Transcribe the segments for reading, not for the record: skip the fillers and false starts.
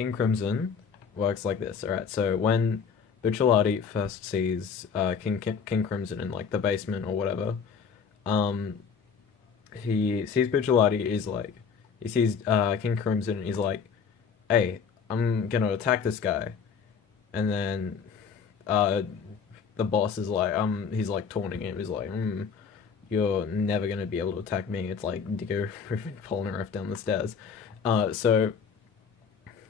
King Crimson works like this. All right, so when Bucciolati first sees King Crimson in like the basement or whatever, um, he sees Bucciolati. He sees King Crimson. And he's like, "Hey, I'm gonna attack this guy," and then uh, the boss is like, he's like taunting him. He's like, "You're never gonna be able to attack me." It's like Diggo Polnareff down the stairs. So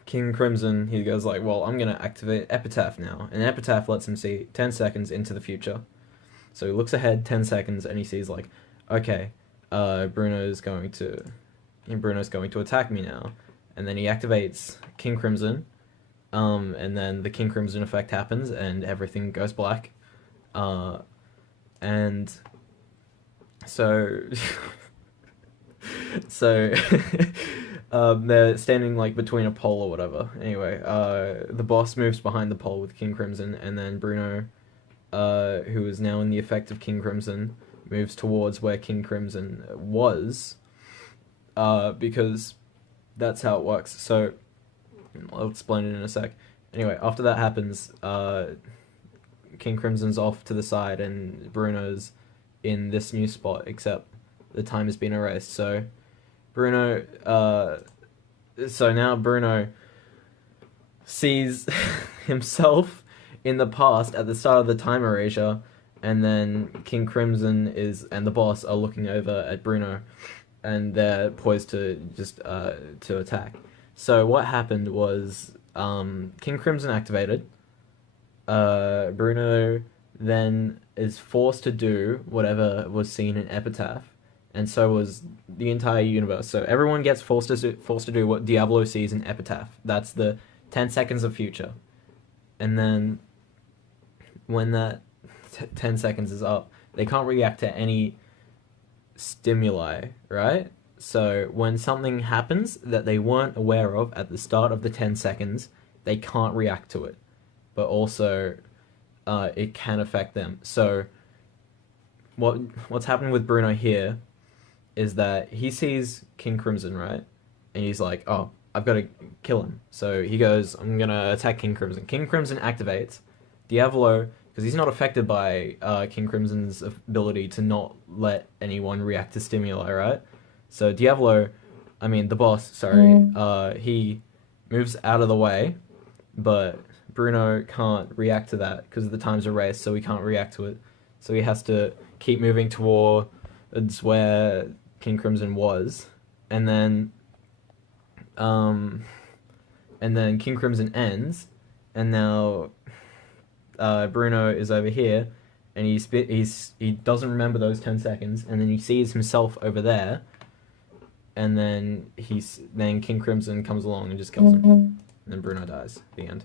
King Crimson, he goes like, "Well, I'm gonna activate Epitaph now," and Epitaph lets him see 10 seconds into the future. So he looks ahead 10 seconds and he sees like, okay, Bruno's going to, Bruno's going to attack me now, and then he activates King Crimson, and then the King Crimson effect happens and everything goes black, and so so they're standing like between a pole or whatever. Anyway, the boss moves behind the pole with King Crimson, and then Bruno, who is now in the effect of King Crimson, moves towards where King Crimson was, because that's how it works. So I'll explain it in a sec. Anyway, after that happens, King Crimson's off to the side and Bruno's in this new spot, except the time has been erased. So Bruno, so now Bruno sees himself in the past at the start of the time erasure, and then King Crimson and the boss are looking over at Bruno, and they're poised to just to attack. So what happened was King Crimson activated. Bruno then is forced to do whatever was seen in Epitaph, and so was the entire universe. So everyone gets forced to do what Diablo sees in Epitaph. That's the 10 seconds of future. And then when that 10 seconds is up, they can't react to any stimuli, right? So when something happens that they weren't aware of at the start of the 10 seconds, they can't react to it. But also, it can affect them. So what's happening with Bruno here is that he sees King Crimson, right? And he's like, oh, I've got to kill him. So he goes, I'm going to attack King Crimson. King Crimson activates. Diavolo, because he's not affected by King Crimson's ability to not let anyone react to stimuli, right? So Diavolo, I mean, the boss, sorry, he moves out of the way, but Bruno can't react to that because the time's erased, so he can't react to it. So he has to keep moving towards where King Crimson was, and then King Crimson ends, and now Bruno is over here, and he doesn't remember those 10 seconds, and then he sees himself over there, and then King Crimson comes along and just kills him, and then Bruno dies. The end.